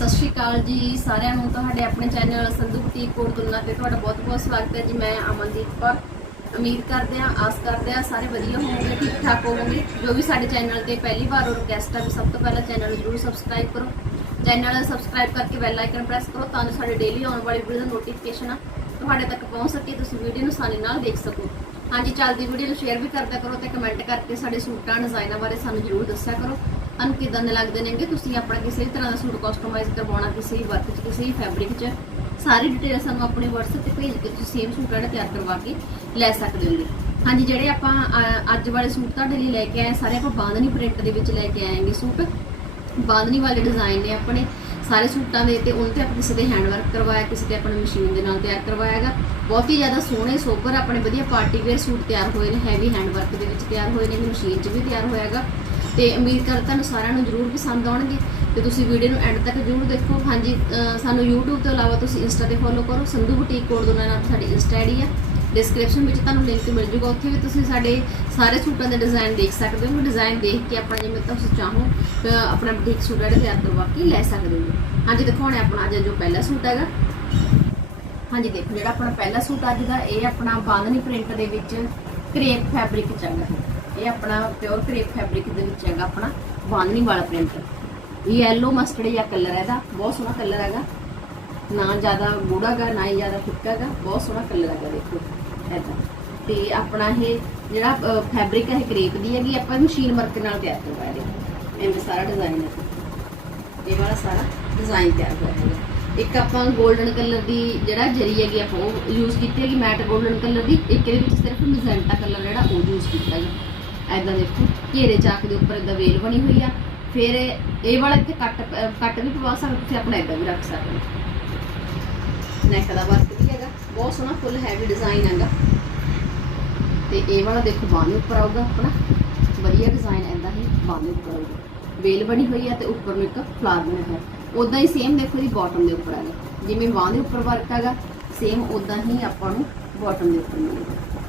ਸਤਿ ਸ਼੍ਰੀ ਅਕਾਲ ਜੀ ਸਾਰਿਆਂ ਨੂੰ। ਤੁਹਾਡੇ ਆਪਣੇ ਚੈਨਲ ਸੰਧੂ ਬੁਟੀਕ ਕੋਟ ਤੁਲਨਾ ਤੇ ਤੁਹਾਡਾ ਬਹੁਤ-ਬਹੁਤ ਸਵਾਗਤ ਹੈ ਜੀ। ਮੈਂ ਅਮਨਦੀਪ ਕੌਰ। ਉਮੀਦ ਕਰਦੇ ਹਾਂ, ਆਸ ਕਰਦੇ ਹਾਂ ਸਾਰੇ ਵਧੀਆ ਹੋਵੋਗੇ, ਠੀਕ ਠਾਕ ਹੋਵੋਗੇ। ਜੋ ਵੀ ਸਾਡੇ ਚੈਨਲ ਤੇ ਪਹਿਲੀ ਵਾਰ ਉਹ ਰਿਕਵੈਸਟ ਹੈ ਵੀ ਸਭ ਤੋਂ ਪਹਿਲਾਂ ਚੈਨਲ ਨੂੰ ਜਰੂਰ ਸਬਸਕ੍ਰਾਈਬ ਕਰੋ। ਚੈਨਲ ਸਬਸਕ੍ਰਾਈਬ ਕਰਕੇ ਬੈਲ ਆਈਕਨ ਪ੍ਰੈਸ ਕਰੋ ਤਾਂ ਜੋ ਸਾਡੇ ਡੇਲੀ ਆਉਣ ਵਾਲੀ ਵੀਡੀਓ ਦਾ ਨੋਟੀਫਿਕੇਸ਼ਨ ਤੁਹਾਡੇ ਤੱਕ ਪਹੁੰਚ ਸਕੇ, ਤੁਸੀਂ ਵੀਡੀਓ ਨੂੰ ਆਸਾਨੀ ਨਾਲ ਦੇਖ ਸਕੋ। ਹਾਂਜੀ, ਚੱਲਦੀ ਵੀਡੀਓ ਨੂੰ ਸ਼ੇਅਰ ਵੀ ਕਰਦਾ ਕਰੋ ਤੇ ਕਮੈਂਟ ਕਰਕੇ ਸਾਡੇ ਸੂਟਾਂ ਡਿਜ਼ਾਈਨਾਂ ਬਾਰੇ ਸਾਨੂੰ ਜਰੂਰ ਦੱਸਿਆ ਕਰੋ। ਤੁਹਾਨੂੰ ਕਿਦਾਂ ਦੇ ਲੱਗਦੇ ਨੇਗੇ? ਤੁਸੀਂ ਆਪਣਾ ਕਿਸੇ ਵੀ ਤਰ੍ਹਾਂ ਦਾ ਸੂਟ ਕਸਟਮਾਈਜ਼ ਕਰਵਾਉਣਾ, ਕਿਸੇ ਵੀ ਵਰਕ 'ਚ, ਕਿਸੇ ਵੀ ਫੈਬਰਿਕ 'ਚ, ਸਾਰੀ ਡਿਟੇਲ ਸਾਨੂੰ ਆਪਣੇ WhatsApp ਤੇ ਭੇਜ ਕੇ ਤੁਸੀਂ ਸੇਮ ਸੂਟ ਜਿਹੜਾ ਤਿਆਰ ਕਰਵਾ ਕੇ ਲੈ ਸਕਦੇ ਹੋਗੇ। ਹਾਂਜੀ, ਜਿਹੜੇ ਆਪਾਂ ਅੱਜ ਵਾਲੇ ਸੂਟ ਤੁਹਾਡੇ ਲਈ ਲੈ ਕੇ ਆਏ ਸਾਰੇ ਆਪਾਂ ਬਾਂਦਨੀ ਪ੍ਰਿੰਟ ਦੇ ਵਿੱਚ ਲੈ ਕੇ ਆਏਗੇ ਸੂਟ। ਬਾਂਦਨੀ ਵਾਲੇ ਡਿਜ਼ਾਈਨ ਨੇ ਆਪਣੇ ਸਾਰੇ ਸੂਟਾਂ ਦੇ ਤੇ ਉਹਨਾਂ ਤੇ ਆਪਾਂ ਕਿਸੇ ਦੇ ਹੈਂਡ ਵਰਕ ਕਰਵਾਇਆ, ਕਿਸੇ ਤੇ ਆਪਣੀ ਮਸ਼ੀਨ ਦੇ ਨਾਲ ਤਿਆਰ ਕਰਵਾਇਆਗਾ। ਬਹੁਤ ਹੀ ਜ਼ਿਆਦਾ ਸੋਹਣੇ ਸੋਬਰ ਆਪਣੇ ਵਧੀਆ ਪਾਰਟੀ ਵੇਅਰ ਸੂਟ ਤਿਆਰ ਹੋਏ ਨੇ ਹੈਵੀ ਹੈਂਡ ਵਰਕ ਦੇ ਵਿੱਚ ਤਿਆਰ ਹੋਏ ਨੇ ਮਸ਼ੀਨ 'ਚ ਵੀ ਤਿਆਰ ਹੋਇਆਗਾ। ਤੇ ਉਮੀਦ ਕਰਦਾ ਤੁਹਾਨੂੰ ਸਾਰਿਆਂ ਨੂੰ ਜ਼ਰੂਰ ਪਸੰਦ ਆਉਣਗੇ ਤੇ ਤੁਸੀਂ ਵੀਡੀਓ ਨੂੰ ਐਂਡ ਤੱਕ ਜ਼ਰੂਰ ਦੇਖੋ। ਹਾਂਜੀ ਸਾਨੂੰ YouTube ਤੋਂ ਇਲਾਵਾ ਤੁਸੀਂ Insta ਤੇ ਫੋਲੋ ਕਰੋ। ਸੰਧੂ ਬੁਟੀਕ ਕੋਡ ਦੋਨਾਂ ਨਾਲ ਸਾਡੀ Insta ਆਈਡੀ ਹੈ ਡਿਸਕ੍ਰਿਪਸ਼ਨ ਵਿੱਚ ਤੁਹਾਨੂੰ ਲਿੰਕ ਮਿਲ ਜੂਗਾ। ਉੱਥੇ ਵੀ ਤੁਸੀਂ ਸਾਡੇ ਸਾਰੇ ਸੂਟਾਂ ਦੇ ਡਿਜ਼ਾਈਨ ਦੇਖ ਸਕਦੇ ਹੋ। ਡਿਜ਼ਾਈਨ ਦੇਖ ਕੇ ਆਪਣਾ ਜਿਵੇਂ ਤੁਸੀਂ ਚਾਹੋ ਆਪਣਾ ਬੁਟੀਕ ਸੂਟ ਜਿਹੜਾ ਤਿਆਰ ਕਰਵਾ ਕੇ ਲੈ ਸਕਦੇ ਹੋ। ਹਾਂਜੀ, ਦਿਖਾਉਣੇ ਆਪਣਾ ਅੱਜ ਜੋ ਪਹਿਲਾ ਸੂਟ ਹੈਗਾ। ਹਾਂਜੀ, ਦੇਖੋ ਜਿਹੜਾ ਆਪਣਾ ਪਹਿਲਾ ਸੂਟ ਅੱਜ ਦਾ, ਇਹ ਆਪਣਾ ਬਾਂਦਨੀ ਪ੍ਰਿੰਟ ਦੇ ਵਿੱਚ ਕਰੇਪ ਫੈਬਰਿਕ ਚ ਹੈ ਇਹ ਆਪਣਾ ਪਿਓਰ ਕਰੇਪ ਫੈਬਰਿਕ ਦੇ ਵਿੱਚ ਹੈਗਾ ਆਪਣਾ ਵਾਨੀ ਵਾਲਾ ਪ੍ਰਿੰਟ ਇਹ ਯੈਲੋ ਮਸਟਰਡ ਜਿਹਾ ਕਲਰ ਹੈ ਇਹਦਾ, ਬਹੁਤ ਸੋਹਣਾ ਕਲਰ ਹੈਗਾ। ਨਾ ਜ਼ਿਆਦਾ ਗੂੜਾ ਗਾ ਨਾ ਹੀ ਜ਼ਿਆਦਾ ਫਿੱਕਾ ਗਾ ਬਹੁਤ ਸੋਹਣਾ ਕਲਰ ਹੈਗਾ, ਦੇਖੋ। ਇਹਦਾ। ਤੇ ਆਪਣਾ ਇਹ ਜਿਹੜਾ ਫੈਬਰਿਕ ਹੈ, ਇਹ ਕਰੇਪ ਦੀ ਹੈਗੀ, ਆਪਾਂ ਮਸ਼ੀਨ ਵਰਕ ਨਾਲ ਤਿਆਰ ਕਰਵਾਇਆ ਦੇਖੋ ਐਵੇਂ ਸਾਰਾ ਡਿਜ਼ਾਈਨ ਹੈ। ਇਹ ਵਾਲਾ ਸਾਰਾ ਡਿਜ਼ਾਈਨ ਤਿਆਰ ਹੋਇਆ ਹੈਗਾ। ਇੱਕ ਆਪਾਂ 골ਡਨ ਕਲਰ ਦੀ ਜਿਹੜਾ ਜਰੀ ਹੈਗੀ, ਆਪਾਂ ਉਹ ਯੂਜ਼ ਕੀਤੀ ਹੈਗੀ ਮੈਟ 골ਡਨ ਕਲਰ ਦੀ। ਇੱਕ ਇਹਦੇ ਵਿੱਚ ਸਿਰਫ ਮੈਜੈਂਟਾ ਕਲਰ ਜਿਹੜਾ ਉਹ ਯੂਜ਼ ਕੀਤਾ ਹੈਗਾ। ਐਦਾਂ ਦੇਖੋ ਘੇਰੇ ਚਾਕ ਦੇ ਉੱਪਰ ਇਦਾਂ ਵੇਲ ਬਣੀ ਹੋਈ ਆ। ਫਿਰ ਇਹ ਵਾਲਾ ਇੱਥੇ ਕੱਟ ਕੱਟ ਵੀ ਪਵਾ ਸਕਦੇ ਤੁਸੀਂ ਆਪਣਾ ਇਦਾਂ ਵੀ ਰੱਖ ਸਕਦੇ ਹੋ ਨੈਕ ਦਾ ਵਰਕ ਵੀ ਹੈਗਾ, ਬਹੁਤ ਸੋਹਣਾ ਫੁੱਲ ਹੈਵੀ ਡਿਜ਼ਾਈਨ ਹੈਗਾ। ਤੇ ਇਹ ਵਾਲਾ ਦੇਖੋ ਬਾਂਹ ਦੇ ਉੱਪਰ ਆਊਗਾ ਆਪਣਾ। ਵਧੀਆ ਡਿਜ਼ਾਈਨ ਐਂਦਾ ਹੀ ਬਾਂਹ ਦੇ ਉੱਪਰ ਆਊਗਾ। ਵੇਲ ਬਣੀ ਹੋਈ ਆ ਤੇ ਉੱਪਰ ਨੂੰ ਇੱਕ ਫਲਾਰ ਬਣਿਆ ਹੋਇਆ। ਉਦਾਂ ਹੀ ਸੇਮ ਦੇਖੋ ਜੀ ਬਾਟਮ ਦੇ ਉੱਪਰ ਹੈਗਾ ਜਿਵੇਂ ਬਾਂਹ ਦੇ ਉੱਪਰ ਵਰਕ ਹੈਗਾ ਸੇਮ ਉਦਾਂ ਹੀ ਆਪਾਂ ਨੂੰ ਬਾਟਮ ਦੇ ਉੱਪਰ ਮਿਲੇਗਾ।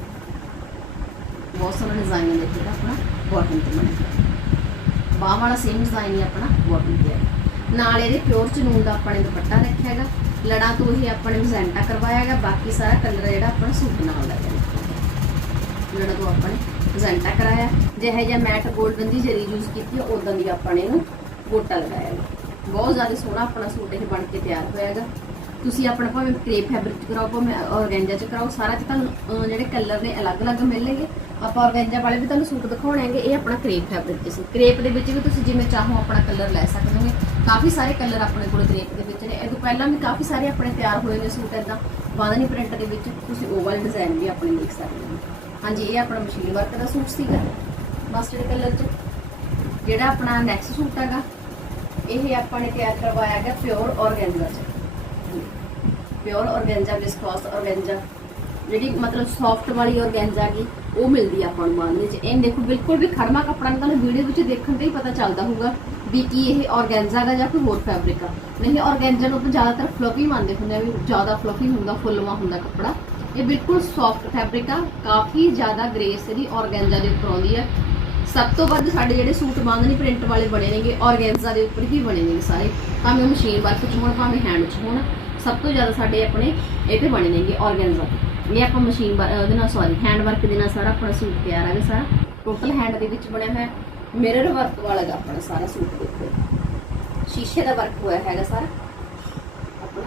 ਬਹੁਤ ਸੋਹਣਾ ਡਿਜ਼ਾਈਨ ਹੈ ਦੇਖੋ ਆਪਣਾ ਬਾਟਮ ਤੇ ਬਣਿਆ ਹੋਇਆ ਬਾਂਹ ਵਾਲਾ ਸੇਮ ਡਿਜ਼ਾਈਨ ਹੀ ਆਪਣਾ ਬਾਟਮ ਤੇ ਹੈ ਨਾਲ ਇਹਦੇ ਪਿਓਰ ਚਨੂਨ ਦਾ ਆਪਾਂ ਨੇ ਦੁਪੱਟਾ ਰੱਖਿਆ ਹੈਗਾ। ਲੜਾਂ ਤੋਂ ਇਹ ਆਪਾਂ ਨੇ ਮਜ਼ੈਂਟਾ ਕਰਵਾਇਆ ਹੈਗਾ। ਬਾਕੀ ਸਾਰਾ ਕਲਰ ਜਿਹੜਾ ਆਪਣਾ ਸੂਟ ਨਾਲ ਲੱਗਿਆ ਲੜਾਂ ਤੋਂ ਆਪਾਂ ਨੇ ਮਜ਼ੈਂਟਾ ਕਰਾਇਆ। ਜਿਹੇ ਜਿਹਾ ਮੈਟ 골ਡਨ ਦੀ ਜਰੀ ਯੂਜ਼ ਕੀਤੀ ਹੈ ਉਦਾਂ ਦੀ ਆਪਾਂ ਨੇ ਇਹਨੂੰ ਗੋਟਾ ਲਗਾਇਆ ਹੈਗਾ। ਬਹੁਤ ਜ਼ਿਆਦਾ ਸੋਹਣਾ ਆਪਣਾ ਸੂਟ ਇਹ ਬਣ ਕੇ ਤਿਆਰ ਹੋਇਆ ਹੈਗਾ। ਤੁਸੀਂ ਆਪਣਾ ਭਾਵੇਂ ਕ੍ਰੇਪ ਫੈਬਰਿਕ ਚ ਕਰਾਓ, ਭਾਵੇਂ ਔਰਗੈਂਜਾ ਚ ਕਰਾਓ, ਸਾਰਾ ਚ ਤੁਹਾਨੂੰ ਜਿਹੜੇ ਕਲਰ ਨੇ ਅਲੱਗ-ਅਲੱਗ ਮਿਲਣਗੇ। ਆਪਾਂ ਔਰਗੈਂਜਾ ਵਾਲੇ ਵੀ ਤੁਹਾਨੂੰ ਸੂਟ ਦਿਖਾਉਣੇ ਹੈਗੇ, ਇਹ ਆਪਣਾ ਕ੍ਰੇਪ ਫੈਬਰਿਕ ਚ ਸੀ। ਕ੍ਰੇਪ ਦੇ ਵਿੱਚ ਵੀ ਤੁਸੀਂ ਜਿਵੇਂ ਚਾਹੋ ਆਪਣਾ ਕਲਰ ਲੈ ਸਕਦੇ ਹੋਗੇ ਕਾਫੀ ਸਾਰੇ ਕਲਰ ਆਪਣੇ ਕੋਲ ਕ੍ਰੇਪ ਦੇ ਵਿੱਚ ਨੇ। ਇਹ ਤੋਂ ਪਹਿਲਾਂ ਵੀ ਕਾਫੀ ਸਾਰੇ ਆਪਣੇ ਤਿਆਰ ਹੋਏ ਨੇ ਸੂਟ ਇਦਾਂ ਬਾਂਦਨੀ ਪ੍ਰਿੰਟ ਦੇ ਵਿੱਚ, ਤੁਸੀਂ ਉਹ ਵਾਲੇ ਡਿਜ਼ਾਈਨ ਵੀ ਆਪਣੇ ਦੇਖ ਸਕਦੇ ਹੋ। ਹਾਂਜੀ, ਇਹ ਆਪਣਾ ਮਸ਼ੀਨ ਵਰਕ ਦਾ ਸੂਟ ਸੀਗਾ। ਮਸਟਰਡ ਕਲਰ ਚ, ਜਿਹੜਾ ਆਪਣਾ ਨੈਕਸਟ ਸੂਟ ਹੈਗਾ, ਇਹ ਆਪਾਂ ਨੇ ਤਿਆਰ ਕਰਵਾਇਆ ਹੈਗਾ ਪਿਓਰ ਔਰਗੈਂਜਾ ਚ। Pure organza viscose organza. ਜਿਹੜੀ ਮਤਲਬ ਸੌਫਟ ਵਾਲੀ ਔਰਗੈਂਜਾ ਕੀ ਉਹ ਮਿਲਦੀ ਆ ਆਪਾਂ ਨੂੰ ਮਾਲ ਵਿੱਚ। ਇਹ ਦੇਖੋ, ਬਿਲਕੁਲ ਵੀ ਖੜਮਾ ਕੱਪੜਾ ਨਹੀਂ, ਤੁਹਾਨੂੰ ਵੀਡੀਓ ਵਿੱਚ ਦੇਖਣ ਤੇ ਹੀ ਪਤਾ ਚੱਲਦਾ ਹੋਊਗਾ ਵੀ ਕੀ ਇਹ ਔਰਗੈਂਜਾ ਦਾ ਜਾਂ ਕੋਈ ਹੋਰ ਫੈਬਰਿਕ ਆ। ਨਹੀਂ ਔਰਗੈਂਜਾ ਨੂੰ ਤਾਂ ਜ਼ਿਆਦਾਤਰ ਫਲਫੀ ਮੰਨਦੇ ਹੁੰਦੇ ਆ ਵੀ ਜ਼ਿਆਦਾ ਫਲਫੀ ਹੁੰਦਾ, ਫੁੱਲਵਾ ਹੁੰਦਾ ਕੱਪੜਾ। ਇਹ ਬਿਲਕੁਲ ਸੌਫਟ ਫੈਬਰਿਕ ਆ, ਕਾਫੀ ਜ਼ਿਆਦਾ ਗ੍ਰੇਸ ਇਹਦੀ ਔਰਗੈਂਜਾ ਦੇ ਉੱਪਰ ਆਉਂਦੀ ਆ। ਸਭ ਤੋਂ ਵੱਧ ਸਾਡੇ ਜਿਹੜੇ ਸੂਟ ਬਾਂਦਨੀ ਪ੍ਰਿੰਟ ਵਾਲੇ ਬਣੇ ਨੇਗੇ ਔਰਗੈਂਜ਼ਾ ਦੇ ਉੱਪਰ ਹੀ ਬਣੇ ਨੇ ਸਾਰੇ। ਭਾਵੇਂ ਮਸ਼ੀਨ ਵਰਕ ਚ ਹੋਣ, ਭਾਵੇਂ ਹੈਂਡ ਚ ਹੋਣ, ਸਭ ਤੋਂ ਜ਼ਿਆਦਾ ਸਾਡੇ ਆਪਣੇ ਇਹ ਤੇ ਬਣੇ ਨੇਗੇ ਔਰਗੈਂਜ਼ਾ ਇਹ ਆਪਾਂ ਮਸ਼ੀਨ ਉਹਦੇ ਨਾਲ ਸੌਰੀ ਹੈਂਡ ਵਰਕ ਦੇ ਨਾਲ ਸਾਰਾ ਆਪਣਾ ਸੂਟ ਤਿਆਰ ਹੈ ਸਾਰਾ। ਟੋਟਲ ਹੈਂਡ ਦੇ ਵਿੱਚ ਬਣਿਆ ਹੋਇਆ ਮਿਰਰ ਵਰਕ ਵਾਲਾ ਹੈਗਾ ਆਪਣਾ ਸਾਰਾ ਸੂਟ ਦੇਖੋ ਸ਼ੀਸ਼ੇ ਦਾ ਵਰਕ ਹੋਇਆ ਹੈਗਾ ਸਾਰਾ। ਆਪਣਾ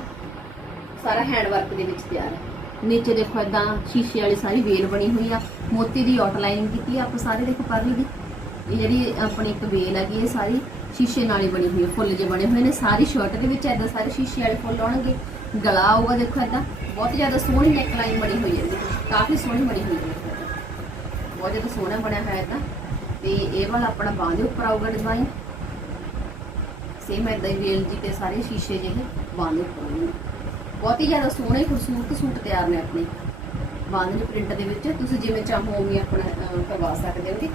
ਸਾਰਾ ਹੈਂਡ ਵਰਕ ਦੇ ਵਿੱਚ ਤਿਆਰ ਹੈ ਨੀਚੇ ਦੇਖੋ ਇਦਾਂ ਸ਼ੀਸ਼ੇ ਵਾਲੀ ਸਾਰੀ ਵੇਲ ਬਣੀ ਹੋਈ ਆ। ਮੋਤੀ ਦੀ ਆਊਟਲਾਈਨ ਕੀਤੀ ਆ ਆਪਾਂ ਸਾਰੇ ਦੇਖੋ ਪਰਲੀ ਦੀ। ਇਹ ਜਿਹੜੀ ਆਪਣੀ ਇੱਕ ਵੇਲ ਹੈਗੀ ਇਹ ਸਾਰੀ ਸ਼ੀਸ਼ੇ ਨਾਲ ਹੀ ਬਣੀ ਹੋਈ ਹੈ ਫੁੱਲ ਜੇ ਬਣੇ ਹੋਏ ਨੇ। ਸਾਰੀ ਸ਼ਰਟ ਦੇ ਵਿੱਚ ਇਦਾਂ ਸਾਰੇ ਸ਼ੀਸ਼ੇ ਵਾਲੇ ਫੁੱਲ ਆਉਣਗੇ। ਗਲਾ ਆਊਗਾ ਦੇਖੋ ਇਦਾਂ ਬਹੁਤ ਜ਼ਿਆਦਾ ਸੋਹਣੀ ਨੈਕ ਬਣੀ ਹੋਈ ਹੈ। ਕਾਫੀ ਸੋਹਣੀ ਬਣੀ ਹੋਈ ਹੈ। ਬਹੁਤ ਜ਼ਿਆਦਾ ਸੋਹਣਾ ਬਣਿਆ ਹੋਇਆ ਇਦਾਂ ਤੇ ਇਹ ਵਾਲਾ ਆਪਣਾ ਬਾਂਹ ਦੇ ਉੱਪਰ ਆਊਗਾ ਡਿਜ਼ਾਈਨ ਸੇਮ ਇਦਾਂ ਹੀ ਵੇਲ ਜੀ ਤੇ ਸਾਰੇ ਸ਼ੀਸ਼ੇ ਜਿਹੇ ਬਾਂਹ ਦੇ ਉੱਪਰ ਆਉਣਗੇ ਬਹੁਤ ਹੀ ਜ਼ਿਆਦਾ ਸੋਹਣੇ ਖੂਬਸੂਰਤ ਸੂਟ ਤਿਆਰ ਨੇ ਆਪਣੇ। ਬਾਂਦਨੀ ਪ੍ਰਿੰਟ ਦੇ ਵਿੱਚ ਤੁਸੀਂ ਜਿਵੇਂ ਚਾਹੋ ਉਵੇਂ ਆਪਣਾ ਅਹ, ਕਰਵਾ ਸਕਦੇ ਹੋ ਜੀ।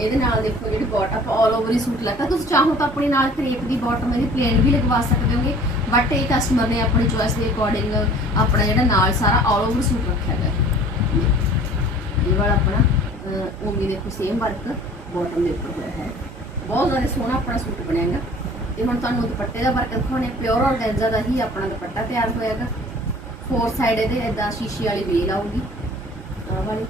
ਇਹਦੇ ਨਾਲ ਦੇਖੋ ਜਿਹੜੀ ਬਾਟਮ ਆਪਾਂ ਆਲ ਓਵਰ ਹੀ ਸੂਟ ਲੱਗਾ ਤੁਸੀਂ ਚਾਹੋ ਤਾਂ ਆਪਣੇ ਨਾਲ ਕ੍ਰੇਪ ਦੀ ਬਾਟਮ ਇਹਦੀ ਪਲੇਨ ਵੀ ਲਗਵਾ ਸਕਦੇ ਹੋਗੇ। ਬਟ ਇਹ ਕਸਟਮਰ ਨੇ ਆਪਣੀ ਚੋਇਸ ਦੇ ਅਕੋਰਡਿੰਗ ਆਪਣਾ ਜਿਹੜਾ ਨਾਲ ਸਾਰਾ ਆਲ ਓਵਰ ਸੂਟ ਰੱਖਿਆ ਹੈ ਇਹ ਵਾਲਾ ਆਪਣਾ ਅਹ, ਉਵੇਂ ਦੇਖੋ ਸੇਮ ਵਰਕ ਬਾਟਮ ਦੇ ਉੱਪਰ ਹੋਇਆ ਹੈ। ਬਹੁਤ ਜ਼ਿਆਦਾ ਸੋਹਣਾ ਆਪਣਾ ਸੂਟ ਬਣਿਆਗਾ ਤੇ ਹੁਣ ਤੁਹਾਨੂੰ ਦੁਪੱਟੇ ਦਾ ਵਰਕ ਦਿਖਾਉਣੇ ਪਿਓਰ ਔਰਗੈਂਜ਼ਾ ਦਾ ਹੀ ਆਪਣਾ ਦੁਪੱਟਾ ਤਿਆਰ ਹੋਇਆਗਾ ਫੋਰ ਸਾਈਡ ਇਹਦੇ ਇਦਾਂ ਸ਼ੀਸ਼ੇ ਵਾਲੀ ਵੇਲ ਆਊਗੀ। ਆਹ ਵਾਲੀ।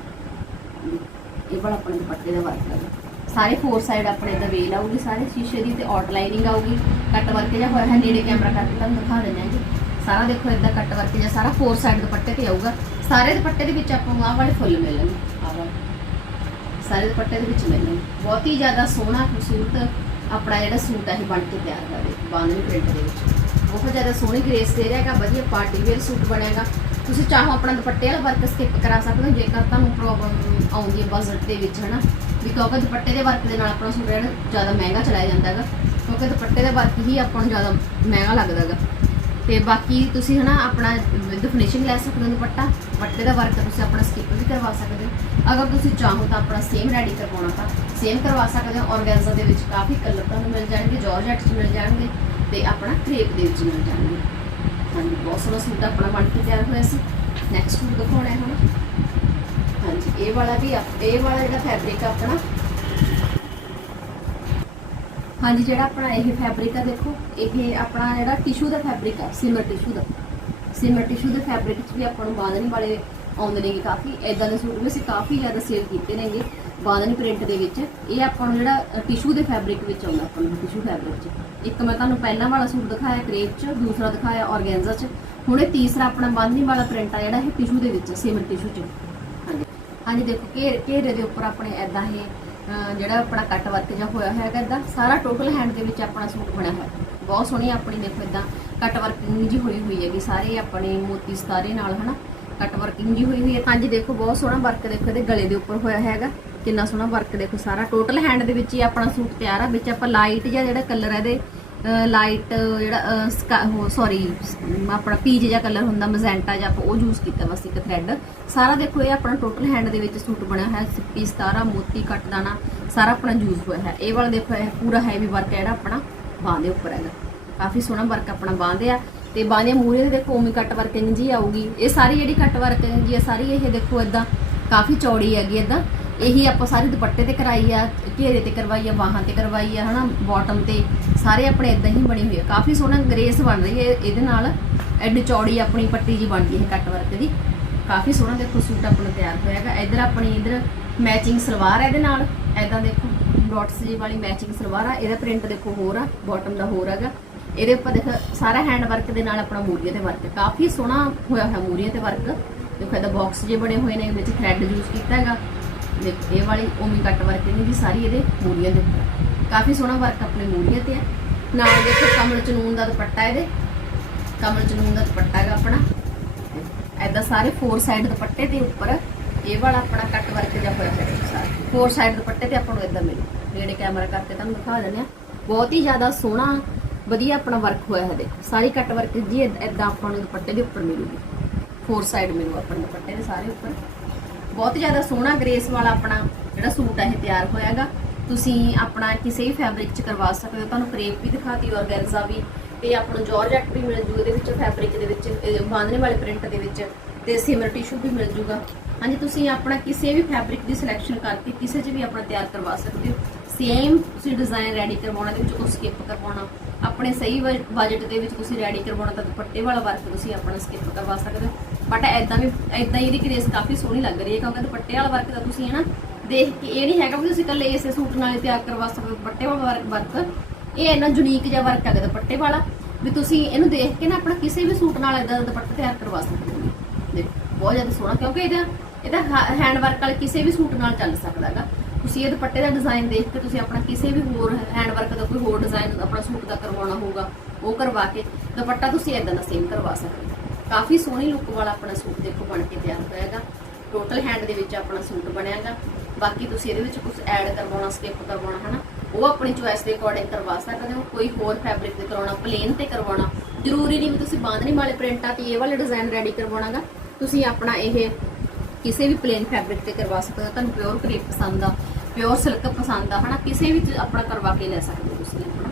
ਇਹ ਵਾਲਾ ਆਪਣਾ ਦੁਪੱਟੇ ਦਾ ਵਰਕ ਹੈਗਾ। ਸਾਰੇ ਫੋਰ ਸਾਈਡ ਆਪਣੇ ਦਾ ਵੇਲ ਆਊਗੀ, ਸਾਰੇ ਸ਼ੀਸ਼ੇ ਦੀ ਤੇ ਆਊਟਲਾਈਨਿੰਗ ਆਊਗੀ। ਕੱਟ ਵਰਕ ਜਿਹਾ ਹੋਇਆ ਹੈ ਨੇੜੇ ਕੈਮਰਾ ਕਰਕੇ ਤੁਹਾਨੂੰ ਦਿਖਾ ਦਿੰਦੇ ਹਾਂ ਜੀ। ਸਾਰਾ ਦੇਖੋ ਇਦਾਂ ਕੱਟ ਵਰਕ ਜਾਂ ਸਾਰਾ ਫੋਰ ਸਾਈਡ ਦੁਪੱਟੇ ਤੇ ਆਊਗਾ। ਸਾਰੇ ਦੁਪੱਟੇ ਦੇ ਵਿੱਚ ਆਪਾਂ ਨੂੰ ਆਹ ਵਾਲੇ ਫੁੱਲ ਮਿਲਣਗੇ। ਆਹ ਵਾਲੇ। ਸਾਰੇ ਦੁਪੱਟੇ ਦੇ ਵਿੱਚ ਮਿਲਣਗੇ। ਬਹੁਤ ਹੀ ਜ਼ਿਆਦਾ ਸੋਹਣਾ, ਖੂਬਸੂਰਤ ਆਪਣਾ ਜਿਹੜਾ ਸੂਟ ਹੈ ਇਹ ਬਣ ਕੇ ਤਿਆਰ ਕਰਦੇ ਦੇ ਬਾਂਦਨੀ ਪ੍ਰਿੰਟ ਦੇ ਵਿੱਚ। ਬਹੁਤ ਜ਼ਿਆਦਾ ਸੋਹਣੀ ਗ੍ਰੇਸ ਦੇ ਰਿਹਾਗਾ ਵਧੀਆ ਪਾਰਟੀ ਵੇਅਰ ਸੂਟ ਬਣੇਗਾ ਤੁਸੀਂ ਚਾਹੋ ਆਪਣਾ ਦੁਪੱਟੇ ਵਾਲਾ ਵਰਕ ਸਕਿਪ ਕਰਾ ਸਕਦੇ ਹੋ, ਜੇਕਰ ਤੁਹਾਨੂੰ ਪ੍ਰੋਬਲਮ ਆਉਂਦੀ ਹੈ ਬਜਟ ਦੇ ਵਿੱਚ, ਹਨਾ। ਵੀ ਕਿਉਂਕਿ ਦੁਪੱਟੇ ਦੇ ਵਰਕ ਦੇ ਨਾਲ ਆਪਣਾ ਸੂਟ ਜਿਹੜਾ ਜ਼ਿਆਦਾ ਮਹਿੰਗਾ ਚਲਾਇਆ ਜਾਂਦਾ ਹੈਗਾ, ਕਿਉਂਕਿ ਦੁਪੱਟੇ ਦਾ ਵਰਕ ਹੀ ਆਪਾਂ ਨੂੰ ਜ਼ਿਆਦਾ ਮਹਿੰਗਾ ਲੱਗਦਾ ਹੈਗਾ। ਤੇ ਬਾਕੀ ਤੁਸੀਂ ਹਨਾ ਆਪਣਾ ਵਿਦ ਫਿਨਿਸ਼ਿੰਗ ਲੈ ਸਕਦੇ ਹੋ ਦੁਪੱਟਾ, ਦੁਪੱਟੇ ਦਾ ਵਰਕ ਤੁਸੀਂ ਆਪਣਾ ਸਕਿਪ ਵੀ ਕਰਵਾ ਸਕਦੇ ਹੋ। ਅਗਰ ਤੁਸੀਂ ਚਾਹੋ ਤਾਂ ਆਪਣਾ ਸੇਮ ਰੈਡੀ ਕਰਵਾਉਣਾ ਤਾਂ ਸੇਮ ਕਰਵਾ ਸਕਦੇ ਹੋ, ਔਰਗੈਂਜ਼ਾ ਦੇ ਵਿੱਚ ਕਾਫੀ ਕਲਰ ਤੁਹਾਨੂੰ ਮਿਲ ਜਾਣਗੇ ਜਾਰਜਟ 'ਚ ਮਿਲ ਜਾਣਗੇ ਤੇ ਆਪਣਾ ਕ੍ਰੇਪ ਦੇ ਵਿੱਚ ਮਿਲ ਜਾਣਗੇ। ਹਾਂਜੀ, ਬਹੁਤ ਸੋਹਣਾ ਸੂਟ ਆਪਣਾ ਬਣ ਕੇ ਤਿਆਰ ਹੋਇਆ ਸੀ। ਨੈਕਸਟ ਸੂਟ ਦਿਖਾਉਣਾ ਹੈ ਹੁਣ। ਹਾਂਜੀ ਇਹ ਵਾਲਾ ਵੀ ਆਪ- ਇਹ ਵਾਲਾ ਜਿਹੜਾ ਫੈਬਰਿਕ ਆਪਣਾ। ਹਾਂਜੀ, ਜਿਹੜਾ ਆਪਣਾ ਇਹ ਫੈਬਰਿਕ ਆ, ਦੇਖੋ, ਇਹ ਆਪਣਾ ਜਿਹੜਾ ਟਿਸ਼ੂ ਦਾ ਫੈਬਰਿਕ ਆ ਸਿਮਰ ਟਿਸ਼ੂ ਦਾ। ਸਿਮਰ ਟਿਸ਼ੂ ਦੇ ਫੈਬਰਿਕ 'ਚ ਵੀ ਆਪਾਂ ਨੂੰ ਬਾਂਦਨੀ ਵਾਲੇ ਆਉਂਦੇ ਨੇਗੇ ਕਾਫੀ ਐਦਾਂ ਦੇ ਸੂਟ ਵੀ ਅਸੀਂ ਕਾਫੀ ਜ਼ਿਆਦਾ ਸੇਲ ਕੀਤੇ ਨੇਗੇ ਬਾਂਦਨੀ ਪ੍ਰਿੰਟ ਦੇ ਵਿੱਚ। ਇਹ ਆਪਾਂ ਨੂੰ ਜਿਹੜਾ ਟਿਸ਼ੂ ਦੇ ਫੈਬਰਿਕ ਵਿੱਚ ਆਉਂਦਾ ਆਪਾਂ ਨੂੰ ਟਿਸ਼ੂ ਫੈਬਰਿਕ 'ਚ। ਇੱਕ ਮੈਂ ਤੁਹਾਨੂੰ ਪਹਿਲਾਂ ਵਾਲਾ ਸੂਟ ਦਿਖਾਇਆ ਕ੍ਰੇਪ 'ਚ, ਦੂਸਰਾ ਦਿਖਾਇਆ ਔਰਗੈਂਜ਼ਾ 'ਚ। ਹੁਣ ਇਹ ਤੀਸਰਾ ਆਪਣਾ ਬਾਂਦਨੀ ਵਾਲਾ ਪ੍ਰਿੰਟ ਆ ਜਿਹੜਾ, ਇਹ ਟਿਸ਼ੂ ਦੇ ਵਿੱਚ ਸਿਮਰ ਟਿਸ਼ੂ 'ਚ। ਹਾਂਜੀ ਹਾਂਜੀ ਦੇਖੋ, ਘੇਰ ਘੇਰੇ ਦੇ ਉੱਪਰ ਆਪਣੇ ਐਦਾਂ ਇਹ ਜਿਹੜਾ ਆਪਣਾ ਕੱਟ ਵਰਕ ਜਾਂ ਹੋਇਆ ਹੋਇਆ ਹੈਗਾ ਇਦਾਂ ਸਾਰਾ ਟੋਟਲ ਹੈਂਡ ਦੇ ਵਿੱਚ ਆਪਣਾ ਸੂਟ ਬਣਿਆ ਹੋਇਆ। ਬਹੁਤ ਸੋਹਣੀ ਆਪਣੀ, ਦੇਖੋ ਇਦਾਂ ਕੱਟ ਵਰਕਿੰਗ ਜੀ ਹੋਈ ਹੋਈ ਹੈਗੀ, ਸਾਰੇ ਆਪਣੇ ਮੋਤੀ ਸਤਾਰੇ ਨਾਲ, ਹਨਾ? ਕੱਟ ਵਰਕਿੰਗ ਜੀ ਹੋਈ ਹੋਈ ਹੈ। ਹਾਂਜੀ ਦੇਖੋ, ਬਹੁਤ ਸੋਹਣਾ ਵਰਕ ਦੇਖੋ, ਇਹਦੇ ਗਲੇ ਦੇ ਉੱਪਰ ਹੋਇਆ ਹੈਗਾ। ਕਿੰਨਾ ਸੋਹਣਾ ਵਰਕ ਦੇਖੋ, ਸਾਰਾ ਟੋਟਲ ਹੈਂਡ ਦੇ ਵਿੱਚ ਹੀ ਆਪਣਾ ਸੂਟ ਤਿਆਰ ਆ। ਵਿੱਚ ਆਪਾਂ ਲਾਈਟ ਜਾਂ ਜਿਹੜਾ ਕਲਰ ਹੈ ਇਹਦੇ ਲਾਈਟ ਜਿਹੜਾ ਸੌਰੀ ਆਪਣਾ ਪੀਚ ਜਿਹਾ ਕਲਰ ਹੁੰਦਾ ਮਜ਼ੈਂਟਾ ਜਿਹਾ, ਆਪਾਂ ਉਹ ਯੂਜ਼ ਕੀਤਾ ਬਸ ਇੱਕ ਥ੍ਰੈਡ ਸਾਰਾ ਦੇਖੋ, ਇਹ ਆਪਣਾ ਟੋਟਲ ਹੈਂਡ ਦੇ ਵਿੱਚ ਸੂਟ ਬਣਿਆ ਹੋਇਆ, ਸਿੱਪੀ, ਸਤਾਰਾ, ਮੋਤੀ, ਕੱਟ ਦਾਣਾ, ਸਾਰਾ ਆਪਣਾ ਯੂਜ਼ ਹੋਇਆ ਹੈ। ਇਹ ਵਾਲਾ ਦੇਖੋ, ਇਹ ਪੂਰਾ ਹੈਵੀ ਵਰਕ ਹੈ, ਜਿਹੜਾ ਆਪਣਾ ਬਾਂਹ ਦੇ ਉੱਪਰ ਹੈਗਾ। ਕਾਫੀ ਸੋਹਣਾ ਵਰਕ ਆਪਣਾ ਬਾਂਹ ਦੇ ਆ। ਤੇ ਬਾਂਹ ਦੇ ਮੂਰੇ ਦੇ ਦੇਖੋ ਉਮੀ ਕੱਟ ਵਰਕਿੰਗ ਜੀ ਆਊਗੀ। ਇਹ ਸਾਰੀ ਜਿਹੜੀ ਕੱਟ ਵਰਕਿੰਗ ਜੀ ਆ ਸਾਰੀ ਇਹ ਦੇਖੋ ਇਦਾਂ ਕਾਫੀ ਚੌੜੀ ਹੈਗੀ ਇਦਾਂ ਇਹੀ ਆਪਾਂ ਸਾਰੇ ਦੁਪੱਟੇ ਤੇ ਕਰਾਈ ਆ, ਘੇਰੇ ਤੇ ਕਰਵਾਈ ਆ, ਬਾਹਾਂ ਤੇ ਕਰਵਾਈ ਆ, ਹਨਾ ਬਾਟਮ ਤੇ ਸਾਰੇ ਆਪਣੇ ਇਦਾਂ ਹੀ ਬਣੀ ਹੋਈ ਆ। ਕਾਫੀ ਸੋਹਣਾ ਗ੍ਰੇਸ ਬਣ ਰਹੀ ਹੈ ਇਹਦੇ ਨਾਲ। ਐਡੀ ਚੌੜੀ ਆਪਣੀ ਪੱਟੀ ਜੀ ਬਣਦੀ ਹੈ ਕੱਟ ਵਰਕ ਦੀ। ਕਾਫੀ ਸੋਹਣਾ ਦੇਖੋ ਸੂਟ ਆਪਣਾ ਤਿਆਰ ਹੋਇਆਗਾ ਇੱਧਰ ਆਪਣੀ ਇੱਧਰ ਮੈਚਿੰਗ ਸਲਵਾਰ ਹੈ ਇਹਦੇ ਨਾਲ। ਐਦਾਂ ਦੇਖੋ ਡਾਟਸ ਜੀ ਵਾਲੀ ਮੈਚਿੰਗ ਸਲਵਾਰ ਆ। ਇਹਦਾ ਪ੍ਰਿੰਟ ਦੇਖੋ ਹੋਰ ਆ ਬਾਟਮ ਦਾ ਹੋਰ ਹੈਗਾ। ਇਹਦੇ ਉੱਪਰ ਦੇਖੋ, ਸਾਰਾ ਹੈਂਡ ਵਰਕ ਦੇ ਨਾਲ ਆਪਣਾ ਮੂਰੀਆ ਤੇ ਵਰਕ ਕਾਫੀ ਸੋਹਣਾ ਹੋਇਆ ਹੋਇਆ ਮੂਰੀਆ ਤੇ ਵਰਕ ਦੇਖੋ ਇਹਦਾ ਬਾਕਸ ਜੇ ਬਣੇ ਹੋਏ ਨੇ, ਵਿੱਚ ਥ੍ਰੈਡ ਯੂਜ਼ ਕੀਤਾ ਹੈਗਾ। ਦੇਖੋ ਇਹ ਵਾਲੀ ਉਮੀ ਕੱਟ ਵਰਕ ਨਹੀਂ ਜੀ ਸਾਰੀ ਇਹਦੇ ਮੂਰੀਆਂ ਦੇ ਉੱਪਰ। ਕਾਫੀ ਸੋਹਣਾ ਵਰਕ ਆਪਣੇ ਮੂਰੀਆਂ ਤੇ ਹੈ ਨਾਲ ਦੇਖੋ ਕਮਲ ਚਨੂਨ ਦਾ ਦੁਪੱਟਾ ਇਹਦੇ। ਕਮਲ ਚਨੂਨ ਦਾ ਦੁਪੱਟਾ ਹੈਗਾ ਆਪਣਾ। ਐਦਾਂ ਸਾਰੇ ਫੋਰ ਸਾਈਡ ਦੁਪੱਟੇ ਦੇ ਉੱਪਰ ਇਹ ਵਾਲਾ ਆਪਣਾ ਕੱਟ ਵਰਕ ਜਿਹਾ ਹੋਇਆ ਹੋਇਆ ਸਾਰਾ ਫੋਰ ਸਾਈਡ ਦੁਪੱਟੇ ਤੇ ਆਪਾਂ ਨੂੰ ਇਦਾਂ ਮਿਲੂ। ਨੇੜੇ ਕੈਮਰਾ ਕਰਕੇ ਤੁਹਾਨੂੰ ਦਿਖਾ ਦਿੰਦੇ ਆ। ਬਹੁਤ ਹੀ ਜ਼ਿਆਦਾ ਸੋਹਣਾ, ਵਧੀਆ ਆਪਣਾ ਵਰਕ ਹੋਇਆ ਹੈ ਦੇਖੋ ਸਾਰੀ ਕੱਟ ਵਰਕ ਜੀ ਇਦਾਂ ਆਪਾਂ ਨੂੰ ਦੁਪੱਟੇ ਦੇ ਉੱਪਰ ਮਿਲੂਗੀ। ਫੋਰ ਸਾਈਡ ਮਿਲੂ ਆਪਾਂ ਨੂੰ ਦੁਪੱਟੇ ਦੇ ਸਾਰੇ ਉੱਪਰ। ਬਹੁਤ ਜ਼ਿਆਦਾ ਸੋਹਣਾ ਗ੍ਰੇਸ ਵਾਲਾ ਆਪਣਾ ਜਿਹੜਾ ਸੂਟ ਹੈ ਇਹ ਤਿਆਰ ਹੋਇਆਗਾ। ਤੁਸੀਂ ਆਪਣਾ ਕਿਸੇ ਵੀ ਫੈਬਰਿਕ ਚ ਕਰਵਾ ਸਕਦੇ ਹੋ। ਤੁਹਾਨੂੰ ਕ੍ਰੇਪ ਵੀ ਦਿਖਾਤੀ ਔਰਗੈਂਜ਼ਾ ਵੀ, ਤੇ ਆਪਣਾ ਨੂੰ ਜਾਰਜਟ ਵੀ ਮਿਲ ਜੂਗਾ ਇਹਦੇ ਵਿੱਚ ਫੈਬਰਿਕ ਦੇ ਵਿੱਚ, ਇਹ ਬਾਂਧਣੇ ਵਾਲੇ ਪ੍ਰਿੰਟ ਦੇ ਵਿੱਚ, ਤੇ ਸਿਮਰ ਟਿਸ਼ੂ ਵੀ ਮਿਲ ਜੂਗਾ। ਹਾਂਜੀ, ਤੁਸੀਂ ਆਪਣਾ ਕਿਸੇ ਵੀ ਫੈਬਰਿਕ ਦੀ ਸਿਲੈਕਸ਼ਨ ਕਰਕੇ ਕਿਸੇ 'ਚ ਵੀ ਆਪਣਾ ਤਿਆਰ ਕਰਵਾ ਸਕਦੇ ਹੋ। ਸੇਮ ਤੁਸੀਂ ਡਿਜ਼ਾਈਨ ਰੈਡੀ ਕਰਵਾਉਣਾ ਦੇ ਵਿੱਚ ਕੋਈ ਸਕਿਪ ਕਰਵਾਉਣਾ। ਆਪਣੇ ਸਹੀ ਬਜਟ ਦੇ ਵਿੱਚ ਤੁਸੀਂ ਰੈਡੀ ਕਰਵਾਉਣਾ, ਤਾਂ ਦੁਪੱਟੇ ਵਾਲਾ ਵਰਕ ਤੁਸੀਂ ਆਪਣਾ ਸਕਿਪ ਕਰਵਾ ਸਕਦੇ ਹੋ। ਬਟ ਐਦਾਂ ਵੀ ਐਦਾਂ ਹੀ ਇਹਦੀ ਗ੍ਰੇਸ ਕਾਫੀ ਸੋਹਣੀ ਲੱਗ ਰਹੀ ਹੈ, ਕਿਉਂਕਿ ਦੁਪੱਟੇ ਵਾਲਾ ਵਰਕ ਤਾਂ ਤੁਸੀਂ ਹੈ ਨਾ ਦੇਖ ਕੇ, ਇਹ ਨਹੀਂ ਹੈਗਾ ਵੀ ਤੁਸੀਂ ਇਕੱਲੇ ਇਸੇ ਸੂਟ ਨਾਲ ਹੀ ਤਿਆਰ ਕਰਵਾ ਸਕਦੇ ਹੋ ਦੁਪੱਟੇ ਵਾਲਾ ਵਰਕ ਇਹ ਇੰਨਾ ਯੂਨੀਕ ਜਿਹਾ ਵਰਕ ਹੈਗਾ ਦੁਪੱਟੇ ਵਾਲਾ, ਵੀ ਤੁਸੀਂ ਇਹਨੂੰ ਦੇਖ ਕੇ ਨਾ ਆਪਣਾ ਕਿਸੇ ਵੀ ਸੂਟ ਨਾਲ ਇਦਾਂ ਦਾ ਦੁਪੱਟਾ ਤਿਆਰ ਕਰਵਾ ਸਕਦੇ ਹੋ। ਦੇਖੋ, ਬਹੁਤ ਜ਼ਿਆਦਾ ਸੋਹਣਾ, ਕਿਉਂਕਿ ਇਹਦਾ ਇਹਦਾ ਹੈਂਡ ਵਰਕ ਵਾਲੇ ਕਿਸੇ ਵੀ ਸੂਟ ਨਾਲ ਚੱਲ ਸਕਦਾ ਹੈਗਾ। ਤੁਸੀਂ ਇਹ ਦੁਪੱਟੇ ਦਾ ਡਿਜ਼ਾਈਨ ਦੇਖ ਕੇ ਤੁਸੀਂ ਆਪਣਾ ਕਿਸੇ ਵੀ ਹੋਰ ਹੈਂਡ ਵਰਕ ਦਾ ਕੋਈ ਹੋਰ ਡਿਜ਼ਾਈਨ ਆਪਣਾ ਸੂਟ ਦਾ ਕਰਵਾਉਣਾ ਹੋਊਗਾ, ਉਹ ਕਰਵਾ ਕੇ ਦੁਪੱਟਾ ਤੁਸੀਂ ਇਦਾਂ ਦਾ ਸੇਮ ਕਰਵਾ ਸਕਦੇ ਹੋ। ਕਾਫੀ ਸੋਹਣੀ ਲੁੱਕ ਵਾਲਾ ਆਪਣਾ ਸੂਟ ਦੇਖੋ ਬਣ ਕੇ ਤਿਆਰ ਹੋਇਆਗਾ। ਟੋਟਲ ਹੈਂਡ ਦੇ ਵਿੱਚ ਆਪਣਾ ਸੂਟ ਬਣਿਆ ਬਣਿਆਗਾ। ਬਾਕੀ ਤੁਸੀਂ ਇਹਦੇ ਵਿੱਚ ਕੁਝ ਐਡ ਕਰਵਾਉਣਾ ਸਕਿਪ ਕਰਵਾਉਣਾ, ਹਨਾ, ਉਹ ਆਪਣੀ ਚੁਆਇਸ ਦੇ ਅਕੋਰਡਿੰਗ ਕਰਵਾ ਸਕਦੇ ਹੋ। ਕੋਈ ਹੋਰ ਫੈਬਰਿਕ ਤੇ ਕਰਾਉਣਾ ਪਲੇਨ ਤੇ ਕਰਵਾਉਣਾ, ਜ਼ਰੂਰੀ ਨਹੀਂ ਵੀ ਤੁਸੀਂ ਬਾਂਧਣੀ ਵਾਲੇ ਪ੍ਰਿੰਟਾਂ ਤੇ ਇਹ ਵਾਲੇ ਡਿਜ਼ਾਈਨ ਰੈਡੀ ਕਰਵਾਉਣਾਗਾ। ਤੁਸੀਂ ਆਪਣਾ ਇਹ ਕਿਸੇ ਵੀ ਪਲੇਨ ਫੈਬਰਿਕ ਤੇ ਕਰਵਾ ਸਕਦੇ ਹੋ। ਤੁਹਾਨੂੰ ਪਿਓਰ ਕ੍ਰੇਪ ਪਸੰਦ ਆ ਪਿਓਰ ਸਿਲਕ ਪਸੰਦ ਆ, ਹਨਾ, ਕਿਸੇ ਵੀ ਆਪਣਾ ਕਰਵਾ ਕੇ ਲੈ ਸਕਦੇ ਹੋ ਤੁਸੀਂ ਆਪਣਾ।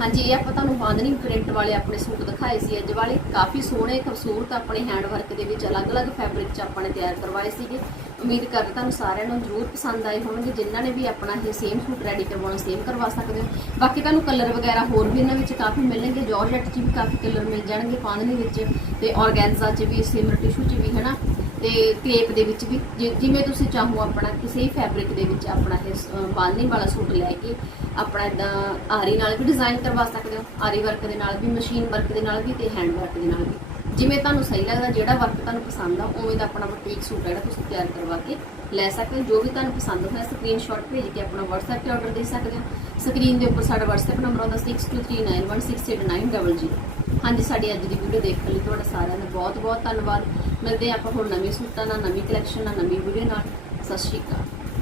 ਹਾਂਜੀ, ਇਹ ਆਪਾਂ ਤੁਹਾਨੂੰ ਬਾਂਧਣੀ ਪ੍ਰਿੰਟ ਵਾਲੇ ਆਪਣੇ ਸੂਟ ਦਿਖਾਏ ਸੀ ਅੱਜ ਵਾਲੇ। ਕਾਫੀ ਸੋਹਣੇ, ਖੂਬਸੂਰਤ ਆਪਣੇ ਹੈਂਡ ਵਰਕ ਦੇ ਵਿੱਚ ਅਲੱਗ-ਅਲੱਗ ਫੈਬਰਿਕ ਚ ਆਪਾਂ ਨੇ ਤਿਆਰ ਕਰਵਾਏ ਸੀਗੇ। ਉਮੀਦ ਕਰਦੇ ਤੁਹਾਨੂੰ ਸਾਰਿਆਂ ਨੂੰ ਜ਼ਰੂਰ ਪਸੰਦ ਆਏ ਹੋਣਗੇ। ਜਿਨ੍ਹਾਂ ਨੇ ਵੀ ਆਪਣਾ ਇਹ ਸੇਮ ਸੂਟ ਰੈਡੀ ਕਰਵਾਉਣਾ ਸੇਮ ਕਰਵਾ ਸਕਦੇ ਹੋ। ਬਾਕੀ ਤੁਹਾਨੂੰ ਕਲਰ ਵਗੈਰਾ ਹੋਰ ਵੀ ਇਹਨਾਂ ਵਿੱਚ ਕਾਫੀ ਮਿਲਣਗੇ। ਜਾਰਜਟ 'ਚ ਵੀ ਕਾਫੀ ਕਲਰ ਮਿਲ ਜਾਣਗੇ ਪਾਂਦਨੀ ਵਿੱਚ ਤੇ ਆਰਗੈਂਜ਼ਾ 'ਚ ਵੀ, ਸਿਮਰ ਟਿਸ਼ੂ 'ਚ ਵੀ, ਹਨਾ? ਤੇ ਕ੍ਰੇਪ ਦੇ ਵਿੱਚ ਵੀ, ਜਿ- ਜਿਵੇਂ ਤੁਸੀਂ ਚਾਹੋ ਆਪਣਾ ਕਿਸੇ ਵੀ ਫੈਬਰਿਕ ਦੇ ਵਿੱਚ ਆਪਣਾ ਇਹ ਬਾਂਦਨੀ ਵਾਲਾ ਸੂਟ ਲੈ ਕੇ ਆਪਣਾ ਇਦਾਂ ਆਰੀ ਨਾਲ ਵੀ ਡਿਜ਼ਾਈਨ ਕਰਵਾ ਸਕਦੇ ਹੋ, ਆਰੀ ਵਰਕ ਦੇ ਨਾਲ ਵੀ ਮਸ਼ੀਨ ਵਰਕ ਦੇ ਨਾਲ ਵੀ ਤੇ ਹੈਂਡ ਵਰਕ ਦੇ ਨਾਲ ਵੀ। ਜਿਵੇਂ ਤੁਹਾਨੂੰ ਸਹੀ ਲੱਗਦਾ, ਜਿਹੜਾ ਵਰਕ ਤੁਹਾਨੂੰ ਪਸੰਦ ਆ, ਉਵੇਂ ਦਾ ਆਪਣਾ ਬੁਟੀਕ ਸੂਟ ਜਿਹੜਾ ਤੁਸੀਂ ਤਿਆਰ ਕਰਵਾ ਕੇ ਲੈ ਸਕਦੇ ਹੋ। ਜੋ ਵੀ ਤੁਹਾਨੂੰ ਪਸੰਦ ਹੋਇਆ ਸਕਰੀਨਸ਼ਾਟ ਭੇਜ ਕੇ ਆਪਣਾ WhatsApp ਤੇ ਆਰਡਰ ਦੇ ਸਕਦੇ ਹੋ। ਸਕਰੀਨ ਦੇ ਉੱਪਰ ਸਾਡਾ WhatsApp ਨੰਬਰ ਆਉਂਦਾ 6239168900 ਹਾਂਜੀ, ਸਾਡੀ ਅੱਜ ਦੀ ਵੀਡੀਓ ਦੇਖਣ ਲਈ ਤੁਹਾਡਾ ਸਾਰਿਆਂ ਦਾ ਬਹੁਤ ਬਹੁਤ ਧੰਨਵਾਦ। ਮਿਲਦੇ ਹਾਂ ਆਪਾਂ ਹੁਣ ਨਵੇਂ ਸੂਟਾਂ ਨਾਲ, ਨਵੀਂ ਕਲੈਕਸ਼ਨ ਨਾਲ, ਨਵੀਂ ਵੀਡੀਓ ਨਾਲ। ਸਤਿ ਸ਼੍ਰੀ ਅਕਾਲ।